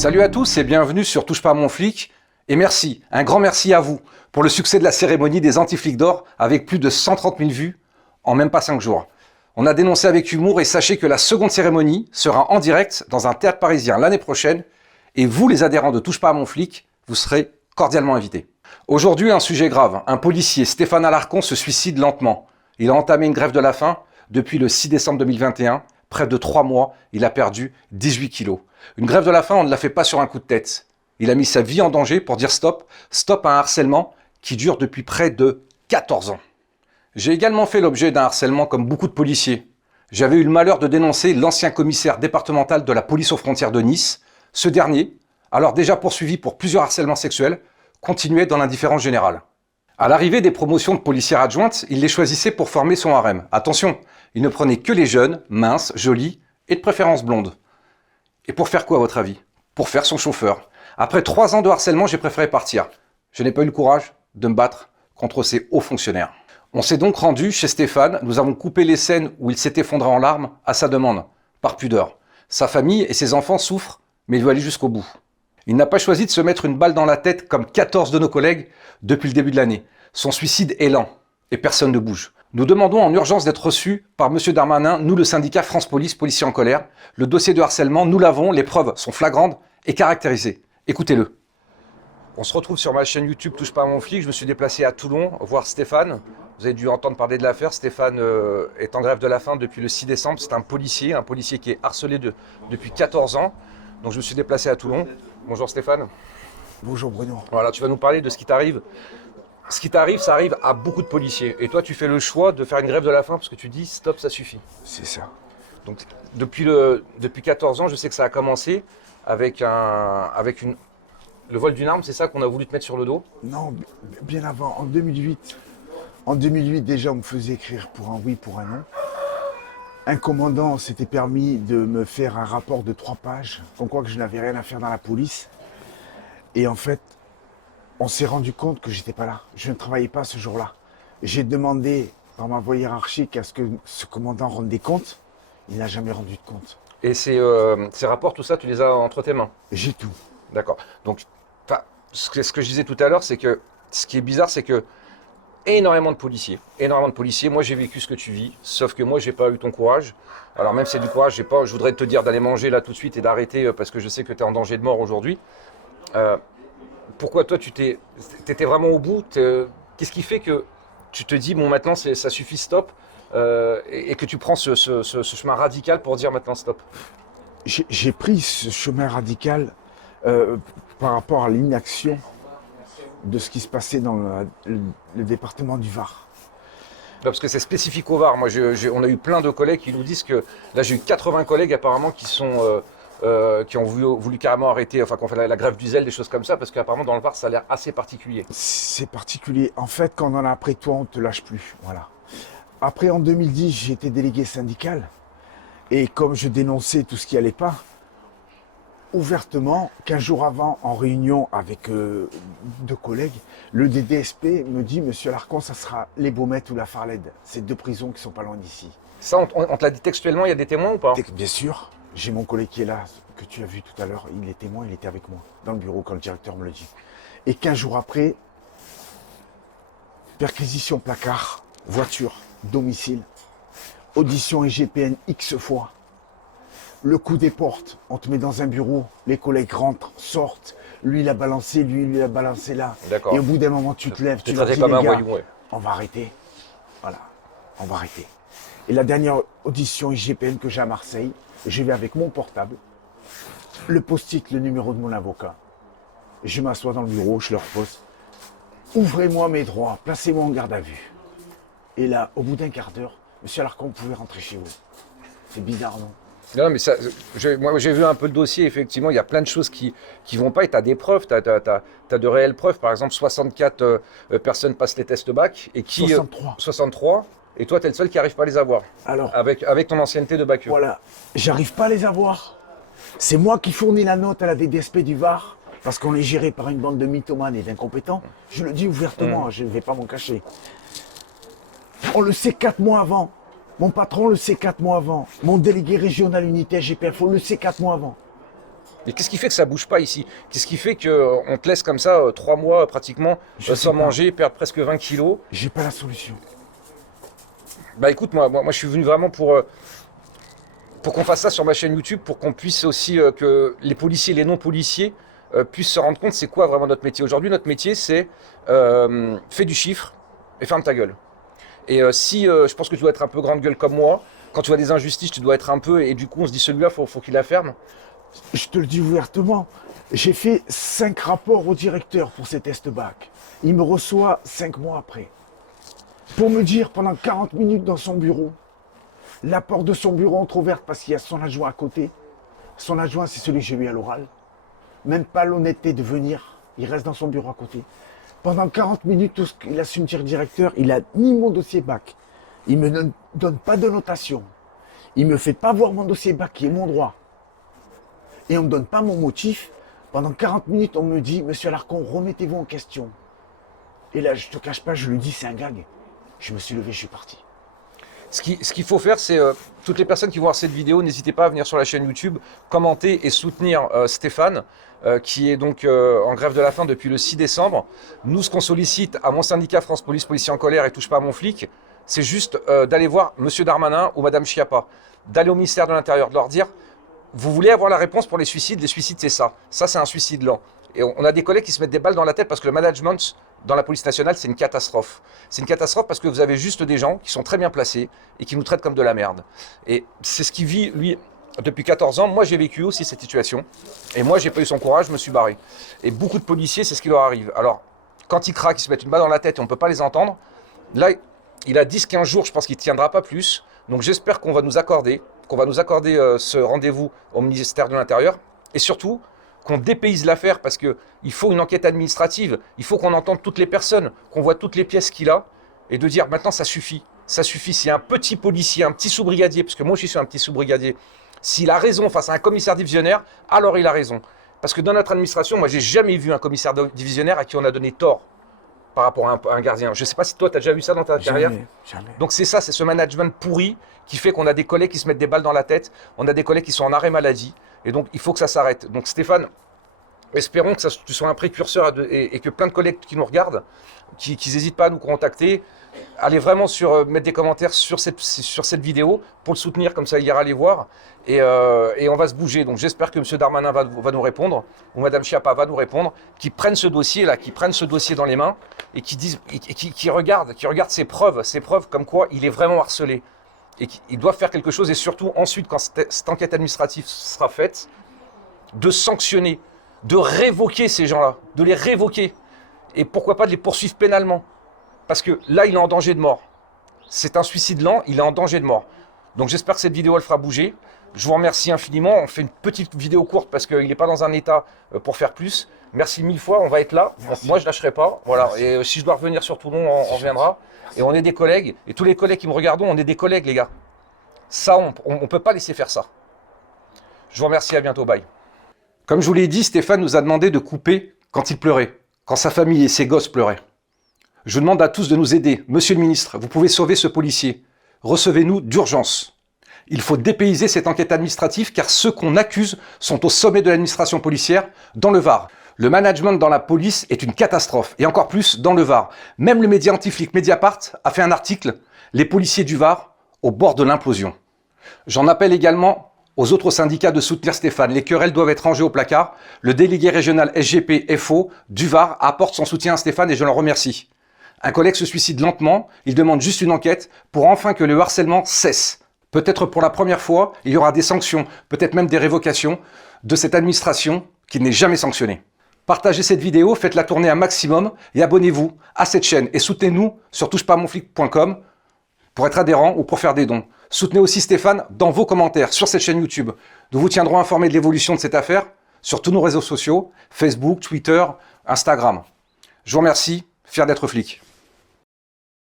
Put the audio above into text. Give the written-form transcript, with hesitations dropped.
Salut à tous et bienvenue sur Touche pas à mon flic. Et merci, un grand merci à vous pour le succès de la cérémonie des anti-flics d'or avec plus de 130 000 vues en même pas 5 jours. On a dénoncé avec humour et sachez que la seconde cérémonie sera en direct dans un théâtre parisien l'année prochaine et vous les adhérents de Touche pas à mon flic, vous serez cordialement invités. Aujourd'hui, un sujet grave. Un policier, Stéphane Alarcon, se suicide lentement. Il a entamé une grève de la faim depuis le 6 décembre 2021. Près de 3 mois, il a perdu 18 kilos. Une grève de la faim, on ne la fait pas sur un coup de tête. Il a mis sa vie en danger pour dire stop, stop à un harcèlement qui dure depuis près de 14 ans. J'ai également fait l'objet d'un harcèlement comme beaucoup de policiers. J'avais eu le malheur de dénoncer l'ancien commissaire départemental de la police aux frontières de Nice. Ce dernier, alors déjà poursuivi pour plusieurs harcèlements sexuels, continuait dans l'indifférence générale. À l'arrivée des promotions de policières adjointes, il les choisissait pour former son harem. Attention, il ne prenait que les jeunes, minces, jolies et de préférence blondes. Et pour faire quoi à votre avis? Pour faire son chauffeur. Après 3 ans de harcèlement, j'ai préféré partir. Je n'ai pas eu le courage de me battre contre ces hauts fonctionnaires. On s'est donc rendu chez Stéphane, nous avons coupé les scènes où il s'est effondré en larmes à sa demande, par pudeur. Sa famille et ses enfants souffrent, mais il veut aller jusqu'au bout. Il n'a pas choisi de se mettre une balle dans la tête comme 14 de nos collègues depuis le début de l'année. Son suicide est lent et personne ne bouge. Nous demandons en urgence d'être reçus par M. Darmanin, nous le syndicat France Police, policiers en colère. Le dossier de harcèlement, nous l'avons, les preuves sont flagrantes et caractérisées. Écoutez-le. On se retrouve sur ma chaîne YouTube Touche pas à mon flic. Je me suis déplacé à Toulon voir Stéphane. Vous avez dû entendre parler de l'affaire. Stéphane est en grève de la faim depuis le 6 décembre. C'est un policier qui est harcelé depuis 14 ans. Donc je me suis déplacé à Toulon. Bonjour Stéphane. Bonjour Bruno. Voilà, tu vas nous parler de ce qui t'arrive. Ce qui t'arrive, ça arrive à beaucoup de policiers. Et toi, tu fais le choix de faire une grève de la faim parce que tu dis stop, ça suffit. C'est ça. Donc depuis 14 ans, je sais que ça a commencé avec le vol d'une arme, c'est ça qu'on a voulu te mettre sur le dos? Non, bien avant, en 2008. En 2008, déjà, on me faisait écrire pour un oui, pour un non. Un commandant s'était permis de me faire un rapport de 3 pages, comme quoi que je n'avais rien à faire dans la police. Et en fait, on s'est rendu compte que j'étais pas là. Je ne travaillais pas ce jour-là. J'ai demandé par ma voie hiérarchique à ce que ce commandant rende des comptes. Il n'a jamais rendu de compte. Et ces rapports, tout ça, tu les as entre tes mains? J'ai tout. D'accord. Donc, ce que je disais tout à l'heure, c'est que ce qui est bizarre, c'est que énormément de policiers, moi j'ai vécu ce que tu vis, sauf que moi j'ai pas eu ton courage. Alors même si c'est du courage, je voudrais te dire d'aller manger là tout de suite et d'arrêter parce que je sais que tu es en danger de mort aujourd'hui. Pourquoi toi tu t'étais vraiment au bout? Qu'est-ce qui fait que tu te dis bon maintenant ça suffit, stop, et que tu prends ce chemin radical pour dire maintenant stop? J'ai pris ce chemin radical par rapport à l'inaction de ce qui se passait dans le département du Var. Parce que c'est spécifique au Var. Moi, on a eu plein de collègues qui nous disent que là, j'ai eu 80 collègues apparemment qui ont voulu carrément arrêter, enfin, qui ont fait la grève du zèle, des choses comme ça, parce qu'apparemment dans le Var, ça a l'air assez particulier. C'est particulier. En fait, quand on en a après toi, on ne te lâche plus. Voilà. Après, en 2010, j'ai été délégué syndical. Et comme je dénonçais tout ce qui n'allait pas, ouvertement, 15 jours avant, en réunion avec 2 collègues, le DDSP me dit « Monsieur Alarcon, ça sera les Baumettes ou la Farlède. C'est 2 prisons qui sont pas loin d'ici. » Ça, on te l'a dit textuellement, il y a des témoins ou pas? Bien sûr, j'ai mon collègue qui est là, que tu as vu tout à l'heure, il est témoin, il était avec moi dans le bureau quand le directeur me le dit. Et 15 jours après, perquisition placard, voiture, domicile, audition IGPN X fois. Le coup des portes, on te met dans un bureau, les collègues rentrent, sortent, lui il a balancé, lui il a balancé là. D'accord. Et au bout d'un moment tu te lèves, tu leur dis les gars, on va arrêter. Voilà, on va arrêter. Et la dernière audition IGPN que j'ai à Marseille, je vais avec mon portable, le post-it, le numéro de mon avocat. Je m'assois dans le bureau, je leur pose, ouvrez-moi mes droits, placez-moi en garde à vue. Et là, au bout d'un quart d'heure, monsieur Alarcon, vous pouvez rentrer chez vous. C'est bizarre, non? Non, mais ça, moi j'ai vu un peu le dossier, effectivement, il y a plein de choses qui vont pas et tu as des preuves, tu as de réelles preuves. Par exemple, 64 personnes passent les tests bac et qui 63 et toi tu es le seul qui n'arrive pas à les avoir. Alors, avec ton ancienneté de bac. Voilà, j'arrive pas à les avoir. C'est moi qui fournis la note à la DDSP du Var parce qu'on est géré par une bande de mythomanes et d'incompétents. Je le dis ouvertement, je ne vais pas m'en cacher. On le sait 4 mois avant. Mon patron le sait 4 mois avant. Mon délégué régional unité GPF le sait 4 mois avant. Mais qu'est-ce qui fait que ça bouge pas ici? Qu'est-ce qui fait qu'on te laisse comme ça 3 mois pratiquement Je sais sans pas. manger, perdre presque 20 kilos? J'ai pas la solution. Bah écoute, moi je suis venu vraiment pour qu'on fasse ça sur ma chaîne YouTube, pour qu'on puisse aussi, que les policiers, les non-policiers puissent se rendre compte c'est quoi vraiment notre métier. Aujourd'hui, notre métier, c'est fais du chiffre et ferme ta gueule. Et si je pense que tu dois être un peu grande gueule comme moi, quand tu vois des injustices, tu dois être un peu, et du coup on se dit celui-là, faut qu'il la ferme. Je te le dis ouvertement. J'ai fait 5 rapports au directeur pour ces tests bac. Il me reçoit 5 mois après. Pour me dire pendant 40 minutes dans son bureau, la porte de son bureau entrouverte parce qu'il y a son adjoint à côté. Son adjoint, c'est celui que j'ai eu à l'oral. Même pas l'honnêteté de venir. Il reste dans son bureau à côté. Pendant 40 minutes, tout ce qu'il a su me dire directeur, il a ni mon dossier bac. Il me donne pas de notation. Il me fait pas voir mon dossier bac qui est mon droit. Et on me donne pas mon motif. Pendant 40 minutes, on me dit, monsieur Alarcon, remettez-vous en question. Et là, je te cache pas, je lui dis, c'est un gag. Je me suis levé, je suis parti. Ce qu'il faut faire, c'est toutes les personnes qui vont voir cette vidéo, n'hésitez pas à venir sur la chaîne YouTube, commenter et soutenir Stéphane, qui est donc en grève de la faim depuis le 6 décembre. Nous, ce qu'on sollicite à mon syndicat France Police Policiers en colère et touche pas à mon flic, c'est juste d'aller voir Monsieur Darmanin ou Madame Schiappa, d'aller au ministère de l'Intérieur, de leur dire, vous voulez avoir la réponse pour les suicides c'est ça. Ça, c'est un suicide lent. Et on a des collègues qui se mettent des balles dans la tête parce que le management dans la police nationale, c'est une catastrophe. C'est une catastrophe parce que vous avez juste des gens qui sont très bien placés et qui nous traitent comme de la merde. Et c'est ce qu'il vit, lui, depuis 14 ans. Moi, j'ai vécu aussi cette situation. Et moi, j'ai pas eu son courage, je me suis barré. Et beaucoup de policiers, c'est ce qui leur arrive. Alors, quand ils craquent, ils se mettent une balle dans la tête et on ne peut pas les entendre. Là, il a 10-15 jours, je pense qu'il ne tiendra pas plus. Donc, j'espère qu'on va nous accorder ce rendez-vous au ministère de l'Intérieur. Et surtout, qu'on dépayse l'affaire parce qu'il faut une enquête administrative, il faut qu'on entende toutes les personnes, qu'on voit toutes les pièces qu'il a, et de dire maintenant ça suffit. Ça suffit, si un petit policier, un petit sous-brigadier, parce que moi je suis un petit sous-brigadier, s'il a raison face à un commissaire divisionnaire, alors il a raison. Parce que dans notre administration, moi j'ai jamais vu un commissaire divisionnaire à qui on a donné tort par rapport à un gardien. Je ne sais pas si toi tu as déjà vu ça dans ta carrière. Jamais. Donc c'est ça, c'est ce management pourri qui fait qu'on a des collègues qui se mettent des balles dans la tête, on a des collègues qui sont en arrêt maladie, et donc il faut que ça s'arrête. Donc Stéphane, espérons que tu sois un précurseur et que plein de collègues qui nous regardent, qui n'hésitent pas à nous contacter, allez vraiment mettre des commentaires sur cette vidéo pour le soutenir, comme ça il ira les voir, et on va se bouger. Donc j'espère que M. Darmanin va nous répondre, ou Mme Schiappa va nous répondre, qu'ils prennent ce dossier là, qu'ils prennent ce dossier dans les mains, et qui regardent ces preuves comme quoi il est vraiment harcelé. Et qu'ils doivent faire quelque chose, et surtout ensuite, quand cette enquête administrative sera faite, de sanctionner, de révoquer ces gens-là, de les révoquer, et pourquoi pas de les poursuivre pénalement. Parce que là, il est en danger de mort. C'est un suicide lent, il est en danger de mort. Donc j'espère que cette vidéo, elle fera bouger. Je vous remercie infiniment. On fait une petite vidéo courte parce qu'il n'est pas dans un état pour faire plus. Merci 1000 fois, on va être là. Merci. Moi, je ne lâcherai pas. Voilà. Merci. Et si je dois revenir sur Toulon, on reviendra. Merci. Et on est des collègues. Et tous les collègues qui me regardent, on est des collègues, les gars. Ça, on ne peut pas laisser faire ça. Je vous remercie, à bientôt. Bye. Comme je vous l'ai dit, Stéphane nous a demandé de couper quand il pleurait, quand sa famille et ses gosses pleuraient. Je demande à tous de nous aider. Monsieur le ministre, vous pouvez sauver ce policier. Recevez-nous d'urgence. Il faut dépayser cette enquête administrative car ceux qu'on accuse sont au sommet de l'administration policière dans le Var. Le management dans la police est une catastrophe et encore plus dans le Var. Même le média anti-flic Mediapart a fait un article « Les policiers du Var au bord de l'implosion ». J'en appelle également aux autres syndicats de soutenir Stéphane. Les querelles doivent être rangées au placard. Le délégué régional SGP-FO du Var apporte son soutien à Stéphane et je l'en remercie. Un collègue se suicide lentement, il demande juste une enquête pour enfin que le harcèlement cesse. Peut-être pour la première fois, il y aura des sanctions, peut-être même des révocations de cette administration qui n'est jamais sanctionnée. Partagez cette vidéo, faites-la tourner un maximum et abonnez-vous à cette chaîne et soutenez-nous sur touchepamonflic.com pour être adhérent ou pour faire des dons. Soutenez aussi Stéphane dans vos commentaires sur cette chaîne YouTube. Nous vous tiendrons informés de l'évolution de cette affaire sur tous nos réseaux sociaux, Facebook, Twitter, Instagram. Je vous remercie, fier d'être flic.